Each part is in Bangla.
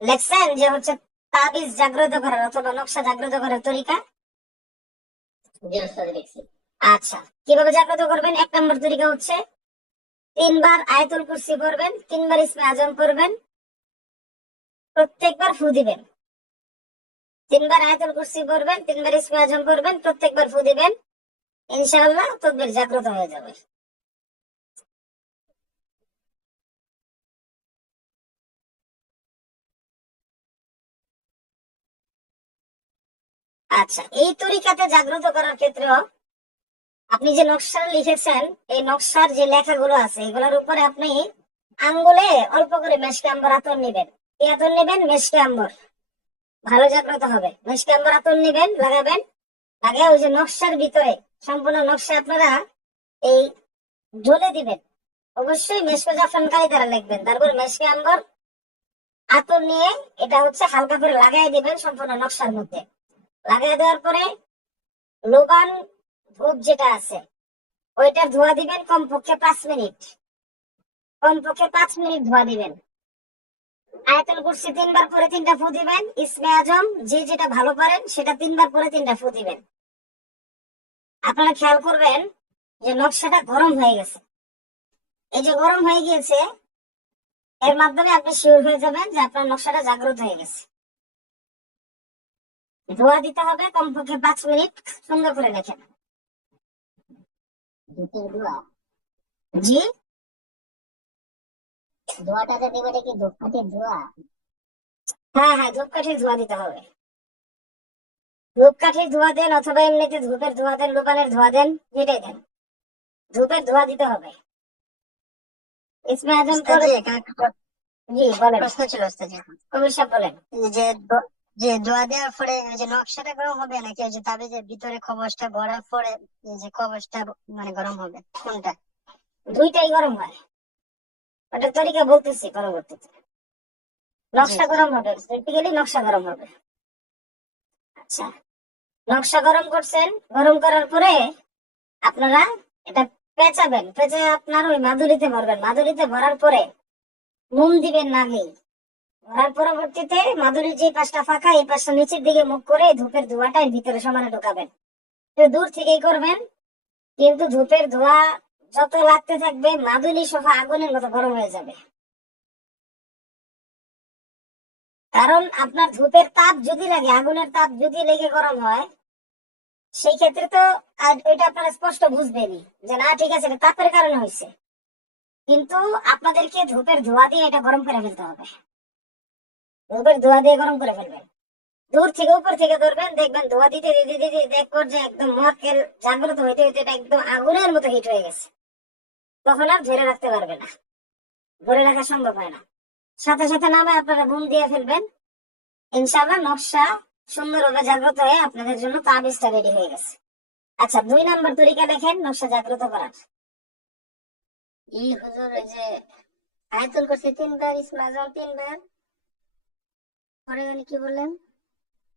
লেখছেন যে হচ্ছে তাবিজ জাগ্রত করার অথবা নকশা জাগ্রত করার তরিকা? আচ্ছা, কিভাবে জাগ্রত করবেন? 1 নম্বর তরিকা হচ্ছে 3 বার আয়াতুল কুরসি পড়বেন, 3 বার ইসমে আজম পড়বেন, প্রত্যেকবার ফু দিবেন। 3 বার আয়াতুল কুরসি পড়বেন, 3 বার ইসমে আজম পড়বেন, প্রত্যেকবার ফু দিবেন, ইনশাআল্লাহ তদবির জাগ্রত হয়ে যাবে। আচ্ছা, এই তরিকাতে জাগ্রত করার ক্ষেত্রেও আপনি যে নকশা লিখেছেন, এই নকশার যে লেখাগুলো আছে এগুলোর উপরে আপনি আঙ্গুলে অল্প করে মেশকে আম্বর আতর নিবেন। কি আতর নিবেন? মেশকে আম্বর। ভালো জাগ্রত হবে। মেশকে আম্বর আতর নিবেন, লাগাবেন, লাগিয়ে ওই যে নকশার ভিতরে সম্পূর্ণ নকশা আপনারা এই ঢলে দিবেন। অবশ্যই মেশকে জাফরান কালি দ্বারা লিখবেন। তারপর মেশকে আম্বর আতর নিয়ে এটা হচ্ছে হালকা করে লাগাই দিবেন সম্পূর্ণ নকশার মধ্যে। লাগাই দেওয়ার পরে লোবান ধূপ যেটা আছে ওইটার ধোয়া দিবেন কমপক্ষে 5 মিনিট। কমপক্ষে 5 মিনিট ধোয়া দিবেন। আয়াতুল কুরসি 3 বার পরে 3টা ফু দিবেন। ইসমে আজম যে যেটা ভালো পারেন সেটা 3 বার পরে 3টা ফু দিবেন। আপনারা খেয়াল করবেন যে নকশাটা গরম হয়ে গেছে। এই যে গরম হয়ে গিয়েছে, এর মাধ্যমে আপনি শিওর হয়ে যাবেন যে আপনার নকশাটা জাগ্রত হয়ে গেছে। ধোয়া দিতে হবে কমপক্ষে 5 মিনিট। সুন্দর করে লেখেন। জি, ধোয়াটা যে দিবে এটা কি ধূপকাঠির ধোয়া? হ্যাঁ হ্যাঁ, ধূপকাঠির ধোয়া দিতে হবে। ধূপকাঠির ধোয়া দেন অথবা এমনিতে ধূপের ধোয়া দেন, লোবানের ধোয়া দেন, যেটাই দেন, ধূপের ধোয়া দিতে হবে। ইসমে আজম করে। জি বলেন। প্রশ্ন ছিল ওস্তাদ, কবির সাহেব বলেন। যে যে দোয়া দেওয়ার পরে ওই যে নকশাটা গরম হবে নাকি ওই যে তাবিজের ভিতরে কবজটা ভরার পরে এই যে কবজটা মানে গরম হবে, কোনটা? দুইটাই গরম হয়। ওটা তরিকা বলতেছি পরবর্তীতে। নকশা গরম হবে, প্র্যাকটিক্যালি নকশা গরম হবে। আচ্ছা, নকশা গরম করছেন, গরম করার পরে আপনারা এটা পেঁচাবেন। পেঁচে আপনার ওই মাদুরিতে ভরবেন। মাদুরিতে ভরার পরে মোম দিবেন না আগেই। ভরার পরবর্তীতে মাদুরির যে পাশটা ফাঁকা এই পাশটা নিচের দিকে মুখ করে ধূপের ধোঁয়াটা এর ভিতরে সমানে ঢোকাবেন। তো দূর থেকেই করবেন, কিন্তু ধূপের ধোঁয়া যত লাগতে থাকবে মাদুরি সহ আগুনের মতো গরম হয়ে যাবে। কারণ আপনার ধূপের তাপ যদি লাগে, আগুনের তাপ যদি লেগে গরম হয়, সেই ক্ষেত্রে তো ওইটা আপনারা স্পষ্ট বুঝবেনই যে না ঠিক আছে এটা তাপের কারণে হয়েছে। কিন্তু আপনাদেরকে ধূপের ধোঁয়া দিয়ে এটা গরম করে ফেলতে হবে। ধূপের ধোঁয়া দিয়ে গরম করে ফেলবেন। দূর থেকে উপর থেকে ধরবেন, দেখবেন ধোঁয়া দিতে দিতে দিতে দেখবেন যে একদম মক্কেল জাগ্রত হইতে হইতে এটা একদম আগুনের মতো হিট হয়ে গেছে। তখন আর ধরে রাখতে পারবে না, ধরে রাখা সম্ভব হয় না। সাথে সাথে নামে আপনারা বুম দিয়ে ফেলবেন। ইনশাআল্লাহ নকশা সুন্দরভাবে জাগ্রত হয়ে আপনাদের জন্য তাবিজটা রেডি হয়ে গেছে। আচ্ছা, 2 নম্বর তরিকা দেখেন নকশা জাগ্রত করার। হুজুর ওই যে আয়াতুল কুরসি 3 বার, ইসমে আজম 3 বার, পরে কি বললেন?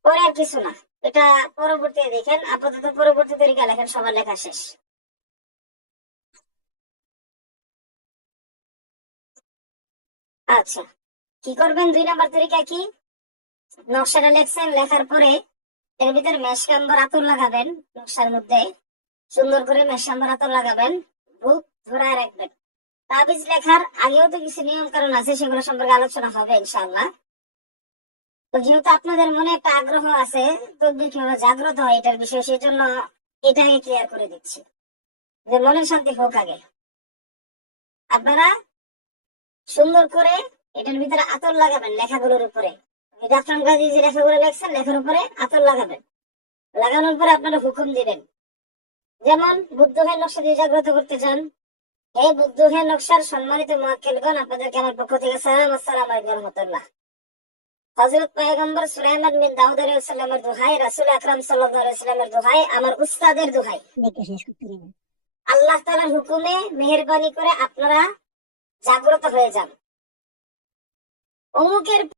পরে আর কিছু না, এটা পরবর্তী দেখেন। আপাতত পরবর্তী তরিকা লেখেন, সবার লেখা শেষ। আচ্ছা, কি করবেন? 2 নম্বর তরিকা কি? নকশাটা লেখছেন, লেখার পরে এর ভিতরে মেশকাম্বর আতর লাগাবেন। নকশার মধ্যে সুন্দর করে মেশকাম্বর আতর লাগাবেন, বুক ধরায় রাখবেন। তাবিজ লেখার আগেও তো কিছু নিয়ম কারণ আছে, সেগুলো সম্পর্কে আলোচনা হবে ইনশাআল্লাহ। তো যেহেতু আপনাদের মনে একটা আগ্রহ আছে তদবির কিভাবে জাগ্রত হয় এটার বিষয়ে, সেই জন্য এটা আগে ক্লিয়ার করে দিচ্ছি যে মনের শান্তি হোক আগে। আপনারা সুন্দর করে এটার ভিতরে আতর লাগাবেন লেখাগুলোর উপরে। জাফরান গাজী যে লেখাগুলো লেখছেন লেখার উপরে আতর লাগাবেন। লাগানোর পরে আপনারা হুকুম দিবেন, যেমন বুদ্ধ হয়ে নকশা দিয়ে জাগ্রত করতে চান, হে বুদ্ধ হয়ে নকশার সম্মানিত মুআক্কিলগণ, আপনাদেরকে আমার পক্ষ থেকে সালাম, আসসালামু আলাইকুম ওয়া রাহমাতুল্লাহ। হযরত পয়গম্বর সুলাইমান বিন দাউদ আলাইহিস সালামের দোহাই, রাসূল আকরাম সাল্লাল্লাহু আলাইহি ওয়াসাল্লামের দোহাই, আমার উস্তাদের দোহাই, আল্লাহ তাআলার হুকুমে মেহেরবানি করে আপনারা জাগ্রত হয়ে যান। অমুকের